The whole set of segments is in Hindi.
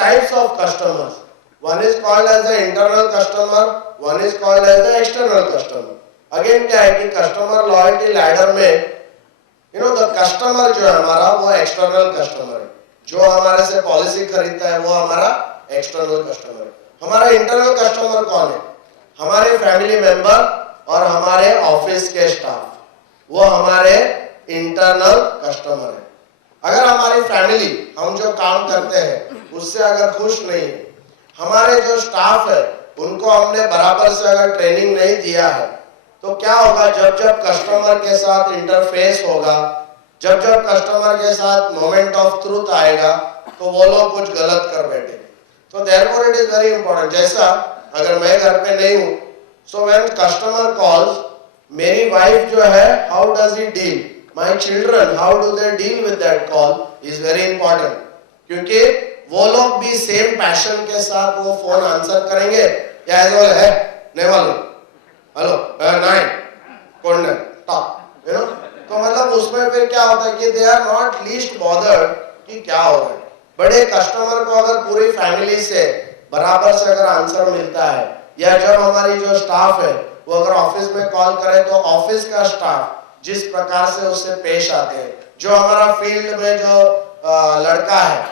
types of customers. One is called as the internal customer, one is called as the external customer. Again क्या है कि customer loyalty ladder में the customer जो है हमारा वो external customer है. जो हमारे से पॉलिसी खरीदता है वो हमारा एक्सटर्नल कस्टमर है. हमारा इंटरनल कस्टमर कौन है? हमारे फैमिली मेंबर और हमारे ऑफिस के स्टाफ, वो हमारे इंटरनल कस्टमर है. अगर हमारी फैमिली हम जो काम करते हैं उससे अगर खुश नहीं है, हमारे जो स्टाफ है उनको हमने बराबर से अगर ट्रेनिंग नहीं दिया है, तो क्या होगा? जब जब कस्टमर के साथ इंटरफेस होगा, जब जब कस्टमर के साथ मोमेंट ऑफ ट्रूथ आएगा, तो वो लोग कुछ गलत कर बैठे. तो therefore it is very important. जैसा अगर मैं घर पे नहीं हूँ, सो व्हेन कस्टमर कॉल्स, मेरी वाइफ जो है how does he deal, my children how do they deal with that call is very important. क्योंकि वो लोग भी सेम पैशन के साथ वो फोन आंसर करेंगे या ऐसा है नहीं मालूम, हेलो नाइन कॉर्नर टॉप, तो मतलब उसमें फिर क्या होता है कि they are not least bothered कि क्या हो रहा है. बड़े कस्टमर को अगर पूरी फैमिली से बराबर से अगर आंसर मिलता है, या जब हमारी जो स्टाफ है वो अगर ऑफिस में कॉल करे तो ऑफिस का स्टाफ जिस प्रकार से उससे पेश आते हैं, जो हमारा फील्ड में जो लड़का है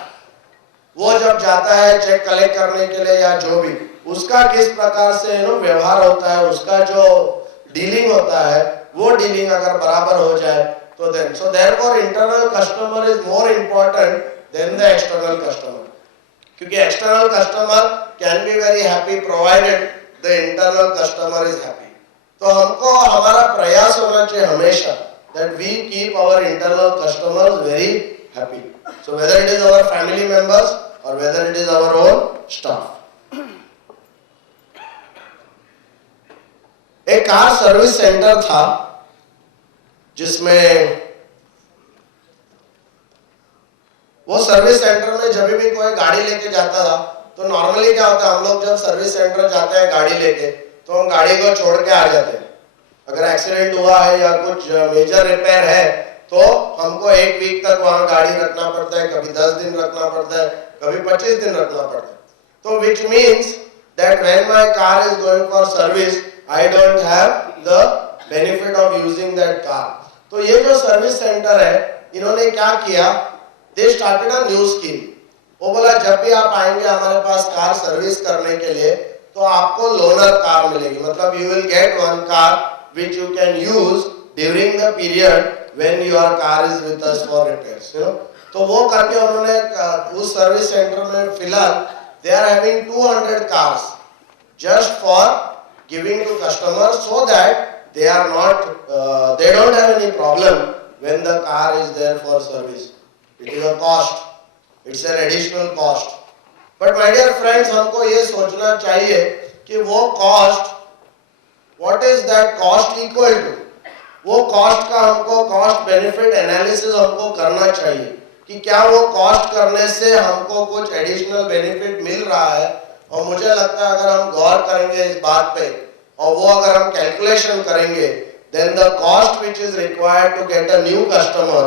वो जब जाता है चेक कलेक्ट करने के लिए या जो भी, उसका किस प्रकार से व्यवहार होता है, उसका जो डीलिंग होता है, वो डीलिंग अगर बराबर हो जाए तो then so therefore internal customer is more important than the external customer. क्योंकि external customer can be very happy provided the internal customer is happy. तो हमको हमारा प्रयास होना चाहिए हमेशा that we keep our internal customers very happy. So whether it is our family members और whether it is our own staff. एक कार सर्विस सेंटर था जिसमें वो सर्विस सेंटर में जब भी कोई गाड़ी लेके जाता था, तो नॉर्मली क्या होता है, हम लोग जब सर्विस सेंटर जाते हैं गाड़ी लेके, तो हम गाड़ी को छोड़ के आ जाते हैं. अगर एक्सीडेंट हुआ है या कुछ मेजर रिपेयर है तो हमको एक वीक तक वहां गाड़ी रखना पड़ता है, कभी 10 दिन रखना पड़ता है, कभी 25 दिन रखना पड़ता है. तो which means that when my car is going for service I don't have the benefit of using that car. तो ये जो सर्विस सेंटर है, इन्होंने क्या किया, they started a new scheme. वो बोला जब भी आप आएंगे हमारे पास कार सर्विस करने के लिए, तो आपको लोनर कार मिलेगी. मतलब you will get one car which you can use during the period when your car is with us for repairs. तो वो करके उन्होंने उस सर्विस सेंटर में फिलहाल they are having 200 cars just for giving to customers so that they are not they don't have any problem when the car is there for service. It is a cost, it's an additional cost. But my dear friends, हमको ये सोचना चाहिए कि वो cost, what is that cost equal to? वो cost का हमको cost benefit analysis हमको करना चाहिए कि क्या वो cost करने से हमको कुछ additional benefit मिल रहा है. और मुझे लगता है अगर हम गौर करेंगे इस बात पे और वो अगर हम कैलकुलेशन करेंगे, then the cost which is required to get a new customer,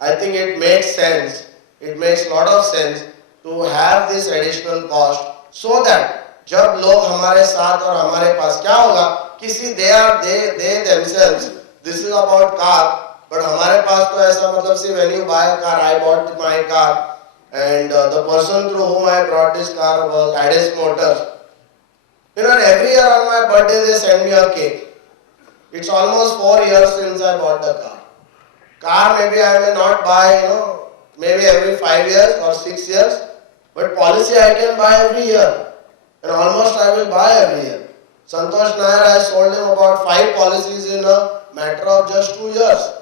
I think it makes sense, it makes lot of sense to have this additional cost so that जब लोग हमारे साथ और हमारे पास क्या होगा, किसी they themselves, this is about car, but हमारे पास तो ऐसा मतलब से when you buy a car, I bought my car and the person through whom I brought this car was Addis Motors. Every year on my birthday they send me a cake. It's almost 4 years since I bought the car. Car maybe I may not buy, maybe every 5 years or 6 years, but policy I can buy every year, and almost I will buy every year. Santosh Nair, I sold him about 5 policies in a matter of just 2 years.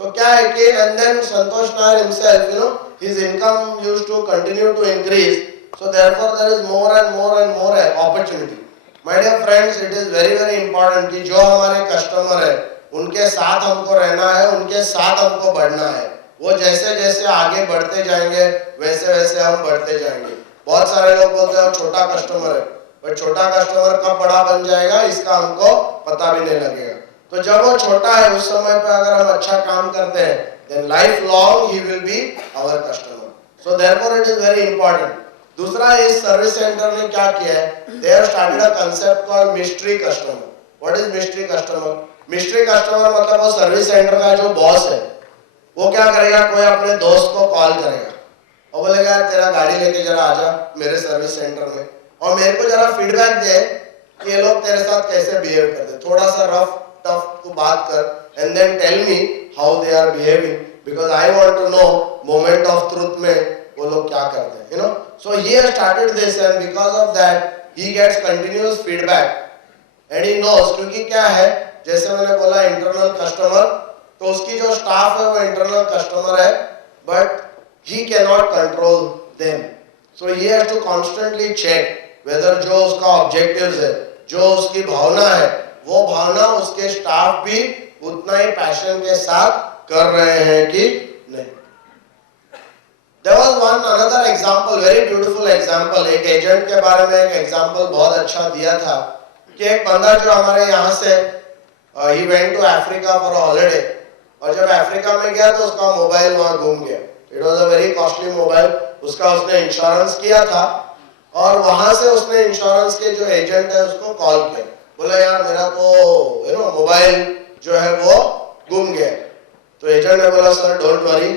So क्या है कि and then Santosh Nair himself, his income used to continue to increase. So therefore there is more and more and more opportunity. My dear friends, it is very very important कि जो हमारे कस्टमर है उनके साथ हमको रहना है, उनके साथ हमको बढ़ना है. वो जैसे जैसे आगे बढ़ते जाएंगे वैसे वैसे हम बढ़ते जाएंगे. बहुत सारे लोग बोलते हैं छोटा कस्टमर है, पर छोटा कस्टमर कब बड़ा बन जाएगा इसका हमको पता भी नहीं लगेगा. तो जब वो छोटा है उस समय पे अगर हम अच्छा काम करते हैं then lifelong he will be our customer. So therefore it is very important. दूसरा इस सर्विस सेंटर ने क्या किया है, they have started a concept called mystery customer. What is mystery customer? Mystery customer मतलब वो सर्विस सेंटर का जो बॉस है वो क्या करेगा, कोई अपने दोस्त को कॉल करेगा और बोलेगा यार तेरा गाड़ी लेके जरा आजा मेरे सर्विस सेंटर में और मेरे को जरा फीडबैक दे कि ये लोग तेरे साथ कैसे बिहेव करते, थोड़ा सा रफ टफ तू बात कर and then tell me how they are behaving, because I want to know moment of truth में वो लोग क्या करते हैं, you know. So he has started this and because of that he gets continuous feedback and he knows, क्योंकि क्या है जैसे मैंने बोला इंटरनल कस्टमर, तो उसकी जो स्टाफ है वो इंटरनल कस्टमर है but he cannot control them, so he has to constantly check whether जो उसका objectives है, जो उसकी भावना है, वो भावना उसके स्टाफ भी उतना ही पैशन के साथ कर रहे हैं कि नहीं। There was one another example, very beautiful example, एक एजेंट के बारे में एक एग्जाम्पल बहुत अच्छा दिया था कि एक बंदा जो हमारे यहाँ से he went to Africa for a holiday, और जब अफ्रीका में गया तो उसका मोबाइल वहाँ गुम गया। It was a very costly mobile, उसका उसने इंश्योरेंस किया था और वहां से उसने इंश्योरेंस के जो एजेंट है उसको कॉल किया, बोला यार मेरा तो यू नो मोबाइल जो है वो गुम गया। तो एजेंट ने बोला सर डोंट वरी,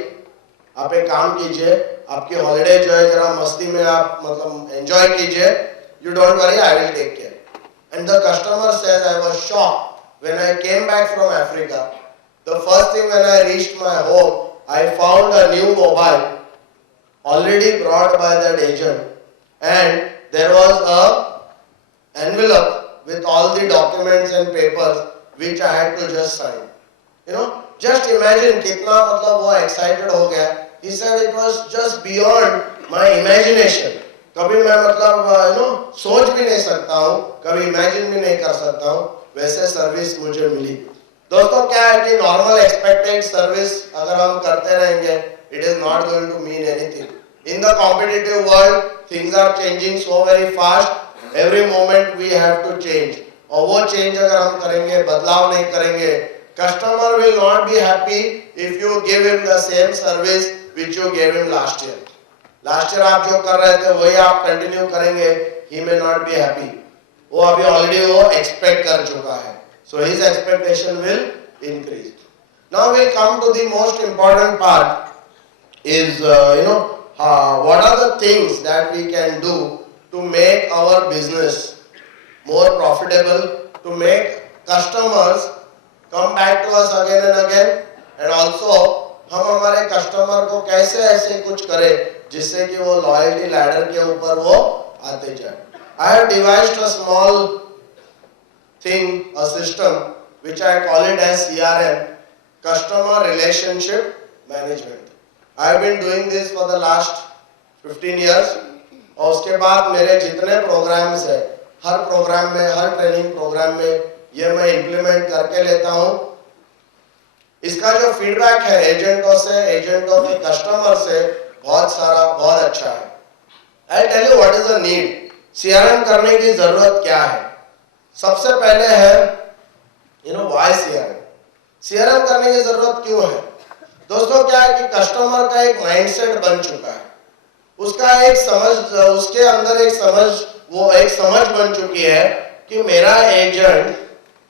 आप एक काम कीजिए, आपकी हॉलिडे जो है जरा मस्ती में आप मतलब एंजॉय कीजिए, you don't worry I will take care. And the customer says I was shocked when I came back from Africa, the first thing when I reached my home I found a new mobile already brought by that agent and there was a envelope with all the documents and papers which I had to just sign. You know, just imagine कितना मतलब वो excited हो गया। He said it was just beyond my imagination. कभी मैं मतलब you know सोच भी नहीं सकता हूँ, कभी imagine भी नहीं कर सकता हूँ, वैसे सर्विस मुझे मिली। दोस्तों क्या है कि नॉर्मल एक्सपेक्टेड सर्विस अगर हम करते रहेंगे it is not going to mean anything. In the competitive world things are changing so very fast, every moment we have to change, और वो चेंज अगर हम करेंगे, बदलाव नहीं करेंगे, customer will not be happy if you give him the same service which you gave him last year. Last year आप जो कर रहे थे वही आप कंटिन्यू करेंगे, he may not be happy, वो अभी ऑलरेडी वो एक्सपेक्ट कर चुका है, so his expectation will increase. Now we'll come to the most important part is what are the things that we can do to make our business more profitable, to make customers come back to us again and again, and also हम हमारे कस्टमर को कैसे ऐसे कुछ करें जिससे कि वो लॉयल्टी लैडर के ऊपर वो आते जाए। I have devised a small thing, a system which I call it as CRM, Customer Relationship Management. I have been doing this for the last 15 years और उसके बाद मेरे जितने प्रोग्राम्स हैं, हर प्रोग्राम में, हर ट्रेनिंग प्रोग्राम में ये मैं इम्प्लीमेंट करके लेता हूँ। इसका जो फीडबैक है एजेंटों से, एजेंटों के कस्टमर से बहुत अच्छा है। I'll tell you what is the need. CRM करने की जरूरत क्या है? सबसे पहले है वाई सीआरएम करने की जरूरत क्यों है? दोस्तों क्या है कि कस्टमर का एक माइंडसेट बन चुका है, उसका एक समझ, उसके अंदर एक समझ बन चुकी है कि मेरा एजेंट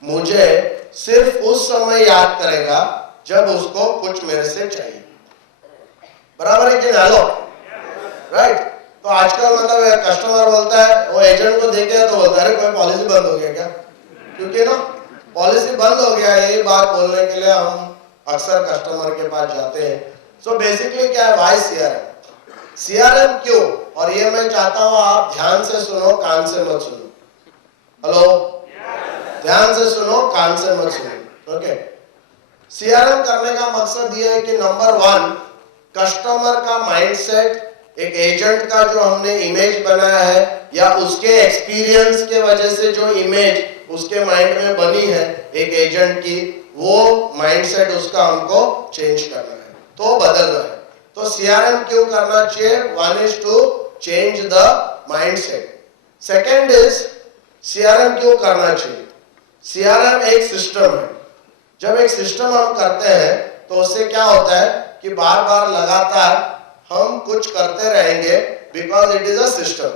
मुझे सिर्फ उस समय याद करेगा जब उसको कुछ मेरे से चाहिए। बराबर है कि ना? राइट। तो आजकल मतलब कस्टमर बोलता है, वो एजेंट को देखे तो बोलता है कोई पॉलिसी बंद हो गया क्या? क्योंकि ना पॉलिसी बंद हो गया, ये बात बोलने के लिए हम अक्सर कस्टमर के पास जाते हैं। सो बेसिकली क्या है वाई सीआरएम क्यों? और ये मैं चाहता हूँ आप ध्यान से सुनो, कान से मत सुनो। हेलो, ध्यान से सुनो, कान से मत सुनो। ओके, सीआरएम करने का मकसद ये है कि नंबर 1 कस्टमर का माइंडसेट, एक एजेंट का जो हमने इमेज बनाया है या उसके एक्सपीरियंस के वजह से जो इमेज उसके माइंड में बनी है एक एजेंट की, वो माइंडसेट उसका हमको चेंज करना है, तो बदलना है। तो सीआरएम क्यों करना चाहिए? 1 is to change the mindset. Second is CRM क्यों करना चाहिए? सीआरएम एक सिस्टम है। जब एक सिस्टम हम करते हैं तो उससे क्या होता है कि बार बार लगातार हम कुछ करते रहेंगे because it is a system,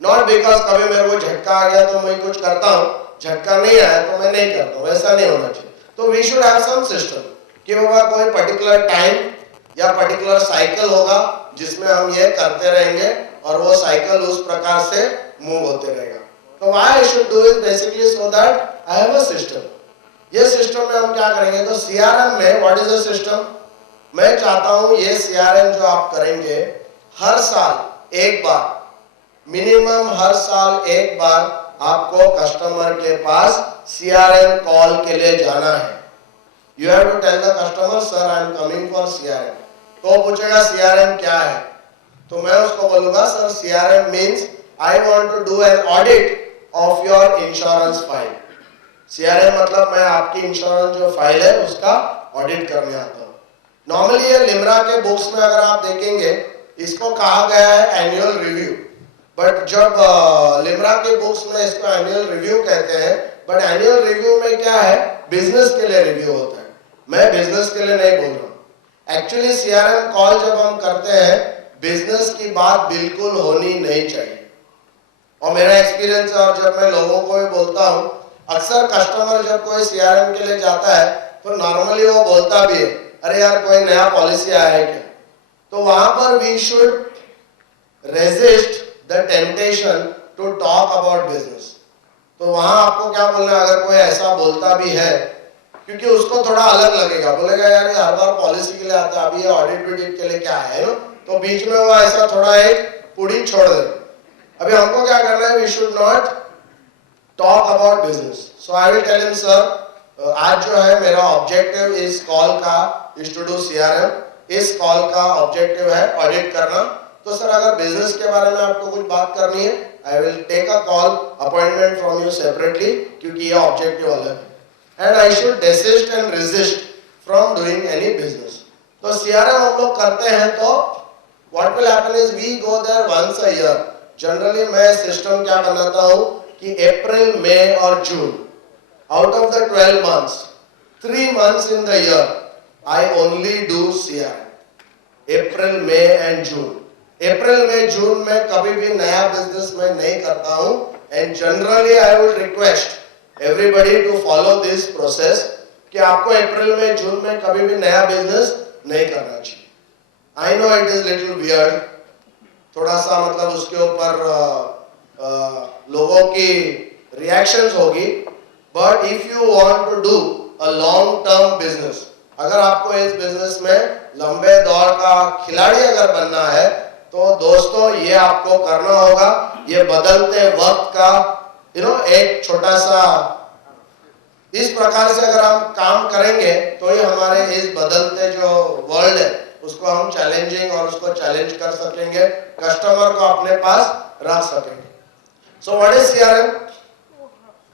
not because कभी मेरे को झटका आ गया तो मैं कुछ करता हूँ, झटका नहीं आया तो मैं नहीं करता हूँ, ऐसा नहीं होना चाहिए। तो we should have some system कि होगा कोई पर्टिकुलर टाइम या पर्टिकुलर साइकिल होगा जिसमें हम ये करते रहेंगे और वो साइकिल उस प्रकार से मूव होते रहेगा। तो why I should do it basically so that I have a system. ये सिस्टम में हम क्या करेंगे, तो सीआरएम में व्हाट इज अ सिस्टम, मैं चाहता हूं ये सीआरएम जो आप करेंगे हर साल एक बार, मिनिमम हर साल एक बार आपको कस्टमर के पास सीआरएम कॉल के लिए जाना है। You have to tell the customer sir I am coming for CRM. तो वो पूछेगा सीआरएम क्या है, तो मैं उसको बोलूंगा sir CRM means I want to do an audit of your insurance file. CRM मतलब मैं आपकी इंश्योरेंस जो फाइल है उसका ऑडिट करने आता हूँ। नॉर्मली ये लिम्रा के बुक्स में अगर आप देखेंगे इसको कहा गया है एनुअल रिव्यू, बट जब लिम्रा के बुक्स में इसको एनुअल रिव्यू कहते हैं, बट एनुअल रिव्यू में क्या है, बिजनेस के लिए रिव्यू होता है, मैं बिजनेस के लिए नहीं बोल रहा हूँ। एक्चुअली सीआरएम कॉल जब हम करते हैं बिजनेस की बात बिल्कुल होनी नहीं चाहिए। और मेरा एक्सपीरियंस है, और जब मैं लोगों को भी बोलता हूँ, अक्सर कस्टमर जब कोई सीआरएम के लिए जाता है तो नॉर्मली वो बोलता भी है अरे यार कोई नया पॉलिसी आया है क्या। तो वहां पर we should resist the temptation to talk about business. तो वहां आपको क्या बोलना है, अगर कोई ऐसा बोलता भी है, क्योंकि उसको थोड़ा अलग लगेगा, बोलेगा यार ये हर बार पॉलिसी के लिए आता है, अभी ये ऑडिट विडिट के लिए क्या है ना, तो बीच में वो ऐसा थोड़ा एक पुड़ी छोड़ दे। अभी हमको क्या करना है, we should not talk about business. So I will tell him sir आज जो है मेरा ऑब्जेक्टिव इस कॉल का इज टू डू सीआरएम, इस कॉल का ऑब्जेक्टिव है ऑडिट करना। तो सर अगर बिजनेस के बारे में आपको कुछ बात करनी है, I will take a call appointment from you separately, क्योंकि ये ऑब्जेक्टिव अलग है। And I should desist and resist from doing any business. तो सीआरएम हम लोग करते हैं तो what will happen is we go there once a year. Generally मैं सिस्टम क्या बनाता हूं कि अप्रैल, मई और जून, out of the 12 months, 3 months in the year, I only do CRM. April, May and June. अप्रैल, मई, जून में कभी भी नया बिजनेस मैं नहीं करता हूं। And generally I would request everybody to follow this process कि आपको अप्रैल में, जून में कभी भी नया बिजनेस नहीं करना चाहिए। I know it is little weird, थोड़ा सा मतलब उसके ऊपर लोगों की रिएक्शंस होगी, but if you want to do a long term business, अगर आपको इस बिजनेस में लंबे दौर का खिलाड़ी अगर बनना है, तो दोस्तों ये आपको करना होगा। ये बदलते वक्त का एक छोटा सा इस प्रकार से अगर हम काम करेंगे तो ये हमारे इस बदलते जो वर्ल्ड है उसको हम चैलेंजिंग और उसको चैलेंज कर सकेंगे, कस्टमर को अपने पास रख सकेंगे। So what is CRM?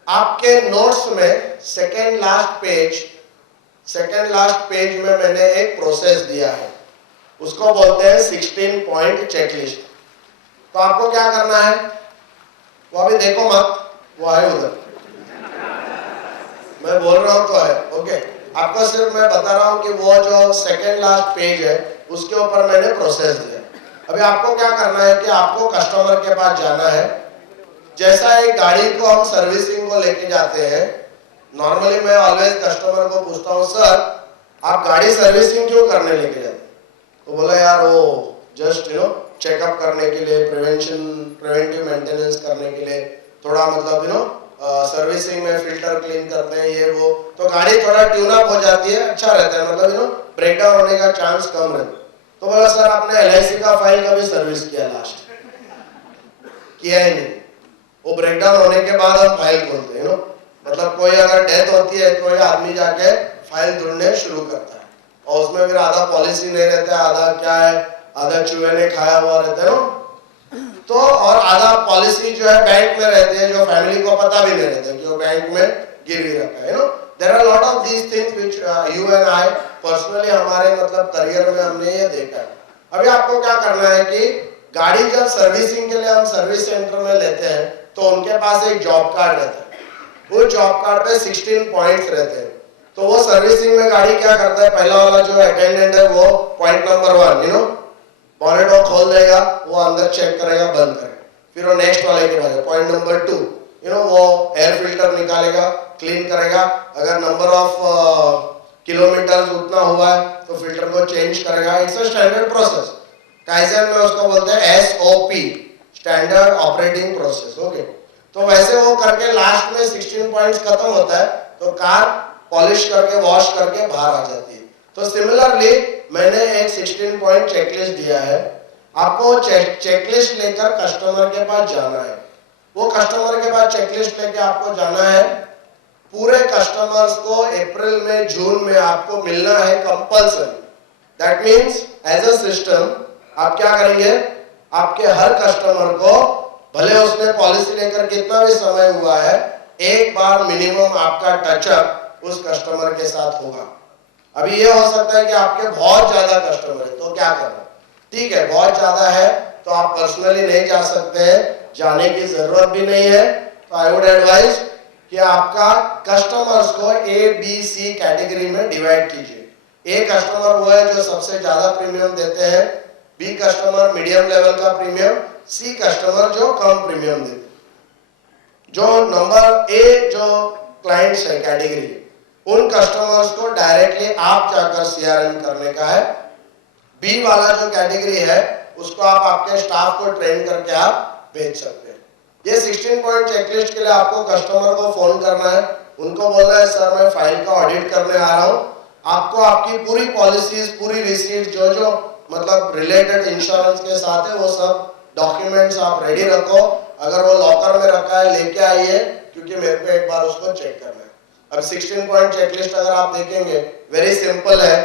आपके नोट्स में सेकेंड लास्ट पेज में मैंने एक प्रोसेस दिया है, उसको बोलते हैं 16 पॉइंट चेकलिस्ट। तो आपको क्या करना है, वो अभी देखो मत, वो है उधर, मैं बोल रहा हूं तो है, ओके। आपको सिर्फ मैं बता रहा हूं कि वो जो सेकेंड लास्ट पेज है उसके ऊपर मैंने प्रोसेस दिया। अभी आपको क्या करना है कि आपको कस्टमर के पास जाना है। जैसा एक गाड़ी को हम सर्विसिंग को लेके जाते हैं, नॉर्मली मैं ऑलवेज कस्टमर को पूछता हूँ सर आप गाड़ी सर्विसिंग क्यों करने लेके जाते हैं? तो बोला यार वो जस्ट चेकअप करने के लिए, प्रिवेंटिव मेंटेनेंस करने के लिए, थोड़ा मतलब सर्विसिंग में फिल्टर क्लीन करते हैं ये वो, तो गाड़ी थोड़ा ट्यून अप हो जाती है, अच्छा रहता है, मतलब ब्रेकडाउन होने का चांस कम रहता है। तो बोला सर आपने एलआईसी का फाइल कभी सर्विस किया? लास्ट किया ही नहीं, वो ब्रेकडाउन होने के बाद हम फाइल खोलते हैं, मतलब कोई अगर डेथ होती है तो ये आदमी जाके फाइल ढूंढने शुरू करता है, और उसमें फिर आधा पॉलिसी नहीं रहता है, आधा क्या है, आधा चूहे ने खाया हुआ रहता है ना, तो और आधा पॉलिसी जो है बैंक में रहती है, जो फैमिली को पता भी नहीं रहता कि वो बैंक में गिरवी रखा है। There are lot of these things which you and I personally हमारे मतलब करियर में हमने ये देखा है। अभी आपको क्या करना है कि गाड़ी जब सर्विसिंग के लिए हम सर्विस सेंटर में लेते हैं तो उनके पास एक जॉब कार्ड रहता है, वो जॉब कार्ड पे 16 पॉइंट्स रहते हैं। तो वो सर्विसिंग में गाड़ी क्या करता है, पहला वाला जो अटेंडेंट है वो पॉइंट नंबर 1 बॉनेट वो खोल देगा, वो अंदर चेक करेगा, बंद करेगा, फिर वो नेक्स्ट वाले के पास। पॉइंट नंबर 2, वो एयर फिल्टर निकालेगा, क्लीन करेगा, अगर नंबर ऑफ किलोमीटर उतना हुआ है तो फिल्टर को चेंज करेगा। It's a standard process. Kaizen में उसको बोलते हैं SOP, standard operating process. Okay, तो वैसे वो करके लास्ट में 16 पॉइंट्स खत्म होता है तो कार पॉलिश करके वॉश करके बाहर आ जाती है। तो सिमिलरली मैंने एक 16 पॉइंट चेकलिस्ट दिया है, आपको चेकलिस्ट लेकर कस्टमर के पास जाना है। वो कस्टमर के पास चेकलिस्ट लेके आपको जाना है, पूरे कस्टमर्स को अप्रैल में जून में आपको मिलना है compulsory. That means as a system आप क्या करेंगे, आपके हर कस्टमर को, भले उसने पॉलिसी लेकर कितना भी समय हुआ है, एक बार मिनिमम आपका टचअप उस कस्टमर के साथ होगा। अभी ये हो सकता है कि आपके बहुत ज्यादा कस्टमर है, तो क्या करना, ठीक है, बहुत ज्यादा है तो आप पर्सनली नहीं जा सकते हैं, जाने की जरूरत भी नहीं है। तो आई वुड एडवाइज कि आपका कस्टमर्स को ABC कैटेगरी में डिवाइड कीजिए। ए कस्टमर वो है जो सबसे ज्यादा प्रीमियम देते हैं, B कस्टमर मीडियम लेवल का प्रीमियम, C कस्टमर जो कम प्रीमियम देते हैं। जो नंबर A जो क्लाइंट्स है कैटेगरी, उन कस्टमर्स को डायरेक्टली आप जाकर CRM करने का है। B वाला जो कैटेगरी है उसको आप आपके स्टाफ को ट्रेन करके आप भेज सकते हैं। ये 16 पॉइंट चेकलिस्ट के लिए आपको कस्टमर को फोन करना है, उनको बोलना है सर मैं फाइल का ऑडिट करने आ रहा हूँ, आपको आपकी पूरी पॉलिसीज, पूरी रिसीट जो जो मतलब रिलेटेड इंश्योरेंस के साथ है वो सब डॉक्यूमेंट्स आप रेडी रखो, अगर वो लॉकर में रखा है लेके आइए, क्योंकि मेरे को एक बार उसको चेक करना है। अब 16 पॉइंट चेकलिस्ट अगर आप देखेंगे वेरी सिंपल है।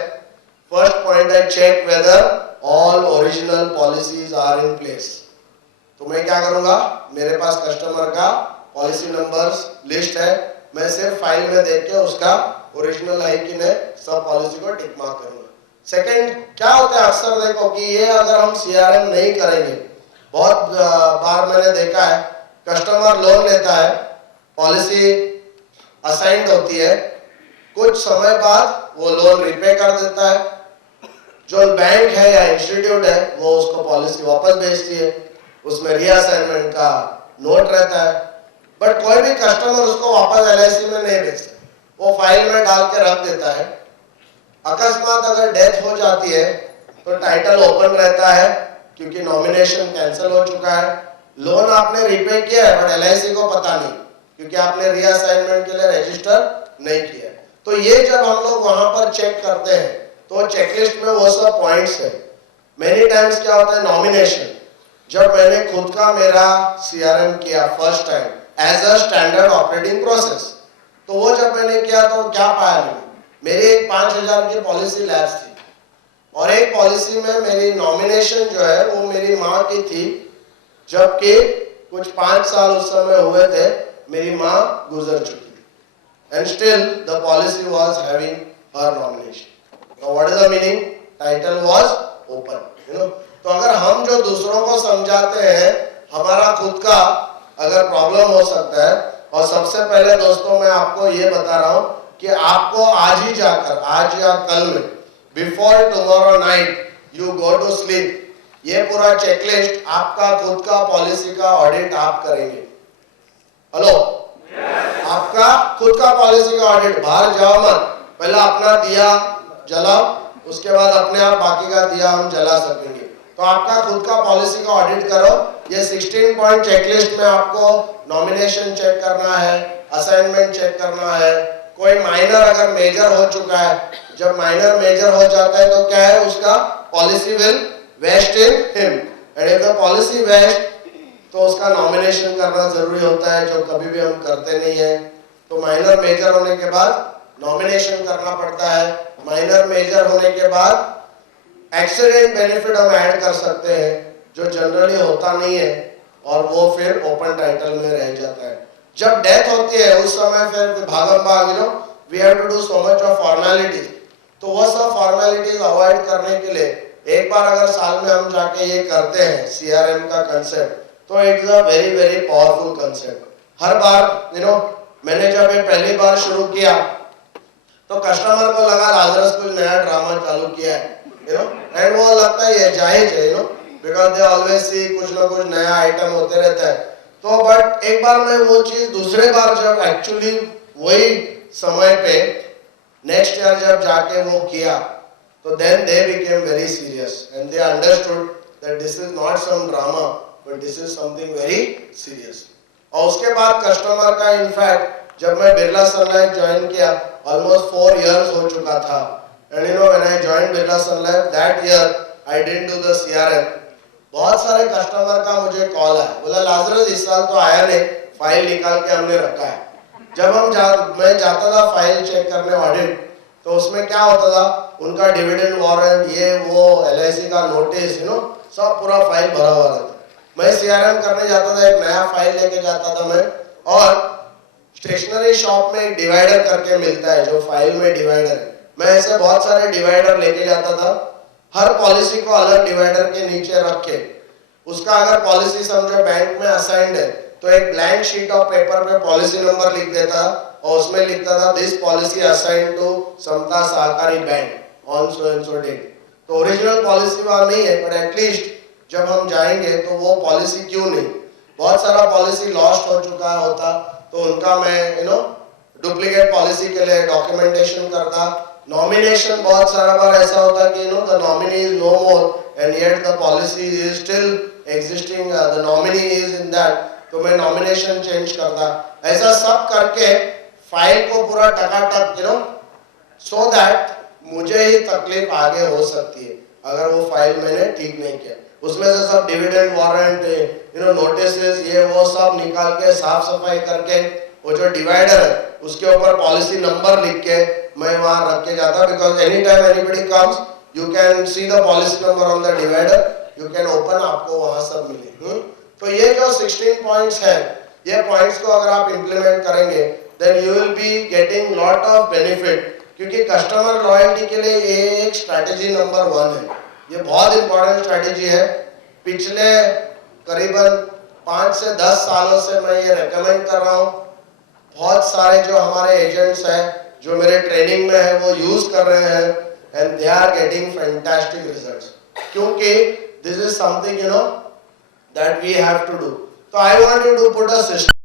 फर्स्ट पॉइंट है check whether all original policies are in place. तो मैं क्या करूंगा, मेरे पास कस्टमर का पॉलिसी नंबर्स लिस्ट है, मैं सिर्फ फाइल में देख के उसका ओरिजिनल है कि नहीं सब पॉलिसी को टिक मार्क करूंगा। सेकंड क्या होता है, अक्सर देखो कि ये अगर हम CRM नहीं करेंगे, बहुत बार मैंने देखा है कस्टमर लोन लेता है, पॉलिसी असाइंड होती है, कुछ समय बाद वो लोन रिपे कर देता है, जो बैंक है या इंस्टीट्यूट है वो उसको पॉलिसी वापस भेजती है, उसमें रीअसाइनमेंट का नोट रहता है, बट कोई भी कस्टमर उसको वापस LIC में नहीं भेजता, वो फाइल में डाल के रख देता है। अकस्मात अगर डेथ हो जाती है तो टाइटल ओपन रहता है क्योंकि नॉमिनेशन कैंसिल हो चुका है, लोन आपने रिपे किया है बट LIC को पता नहीं क्योंकि आपने रीअसाइनमेंट के लिए रजिस्टर नहीं किया। तो ये जब हम लोग वहां पर चेक करते हैं तो चेकलिस्ट में वो सब पॉइंट्स है। मेनी टाइम्स क्या होता है, नॉमिनेशन, जब मैंने खुद का मेरा CRM किया first time as a standard operating process, तो वो जब मैंने किया तो क्या पाया मैंने, मेरी एक 5000 की पॉलिसी लैप्स थी और एक पॉलिसी में मेरी नॉमिनेशन जो है वो मेरी माँ की थी, जबकि कुछ 5 साल उस समय हुए थे, मेरी माँ गुजर चुकी थी, and still the policy was having her nomination. Now what is the meaning? Title was open. तो अगर हम जो दूसरों को समझाते हैं, हमारा खुद का अगर प्रॉब्लम हो सकता है। और सबसे पहले दोस्तों मैं आपको ये बता रहा हूँ कि आपको आज ही जाकर, आज या कल में, before tomorrow night you go to sleep, ये पूरा चेकलिस्ट आपका खुद का पॉलिसी का ऑडिट आप करेंगे। हेलो, आपका खुद का पॉलिसी का ऑडिट, बाहर जाओ मत, पहले अपना दिया जलाओ, उसके बाद अपने आप बाकी का दिया हम जला सकेंगे। तो आपका खुद का पॉलिसी का ऑडिट करो। ये 16 पॉइंट चेकलिस्ट में आपको नॉमिनेशन चेक करना है, असाइनमेंट चेक करना है, कोई माइनर अगर मेजर हो चुका है, जब माइनर मेजर हो जाता है तो क्या है, उसका policy will vest in him, and if the policy vest तो उसका नॉमिनेशन करना जरूरी होता है, जो कभी भी हम करते नहीं है। तो माइनर मेजर होने के बाद नॉमिनेशन करना पड़ता है, माइनर मेजर होने के बाद एक्सीडेंट बेनिफिट हम ऐड कर सकते हैं जो जनरली होता नहीं है, और वो फिर ओपन टाइटल में रह जाता है। जब डेथ होती है उस समय फिर भागम भाग we have to do so much of formalities, तो वो सब फॉर्मेलिटीज अवॉइड करने के लिए एक बार अगर साल में हम जाके ये करते हैं CRM का कंसेप्ट, तो it's a very very powerful concept. हर बार मैंने जब ये पहली बार शुरू किया तो कस्टमर को लगा लाजरस कुछ नया ड्रामा चालू किया है, यू नो, एंड वो लगता है ये जायज है, you know, because they always see कुछ ना कुछ नया आइटम होते रहता है। तो बट एक बार मैं वो चीज दूसरे बार जब एक्चुअली वही समय पे नेक्स्ट ईयर जब जाके वो किया, तो then they became very serious and they understood that this is not some drama but this is something very serious. और उसके बाद कस्टमर का इनफैक्ट जब मैं बिरला सन लाइफ ज्वाइन किया ऑलमोस्ट 4 years हो चुका था, and you know when I join Birla sun life that year I didn't do the CRM। बहुत सारे कस्टमर का मुझे कॉल आया, बोला लाजरस इस साल तो आया नहीं, फाइल निकाल के हमने रखा है। जब मैं जाता था फाइल चेक करने ऑडिट, तो उसमें क्या होता था, उनका डिविडेंड वारंट ये वो LIC का नोटिस, यू नो, सब पूरा फाइल भरा हुआ रहता। मैं CRM करने जाता था, एक नया फाइल लेके जाता था मैं, और स्टेशनरी शॉप में एक डिवाइडर करके मिलता है जो फाइल में डिवाइडर है, मैं ऐसे बहुत सारे डिवाइडर लेके जाता था। हर पॉलिसी को अलग डिवाइडर के नीचे रख के, उसका अगर पॉलिसी समझो बैंक में असाइंड है तो एक ब्लैंक शीट ऑफ पेपर पे पॉलिसी नंबर लिख देता और उसमें लिखता था this policy assigned to Samata Sahakari bank on so and so date. तो ओरिजिनल पॉलिसी वहां नहीं है, बट एटलीस्ट जब हम जाएंगे तो वो पॉलिसी क्यों नहीं, बहुत सारा पॉलिसी लॉस्ट हो चुका होता, तो उनका मैं यू नो डुप्लीकेट पॉलिसी के लिए डॉक्यूमेंटेशन करता। नॉमिनेशन बहुत सारा बार ऐसा होता कि you know the nominee is no more and yet the policy is still existing, the nominee is in that, तो मैं नॉमिनेशन चेंज करता। ऐसा सब करके फाइल को पूरा टकाटक, यू नो, सो दैट मुझे ही तकलीफ आगे हो सकती है अगर वो फाइल मैंने ठीक नहीं किया। उसमें से सब dividend warrant, you know, notices ये वो सब निकाल के साफ सफाई करके, वो जो डिवाइडर है उसके ऊपर पॉलिसी नंबर लिख के मैं वहां रख के जाता, because any time anybody comes you can see the policy number on the divider, you can open, आपको वहां सब मिले। तो ये जो 16 पॉइंट्स है, ये पॉइंट्स को अगर आप इंप्लीमेंट करेंगे then you will be getting lot of benefit, क्योंकि कस्टमर लॉयल्टी के लिए ये एक स्ट्रैटेजी नंबर 1 है। ये बहुत इंपॉर्टेंट स्ट्रैटेजी है। पिछले करीबन 5 से 10 सालों से मैं ये रेकमेंड कर रहा हूँ। बहुत सारे जो हमारे एजेंट्स हैं जो मेरे ट्रेनिंग में है वो यूज कर रहे हैं and they are getting fantastic results, क्योंकि this is something you know that we have to do. तो I want you to put a system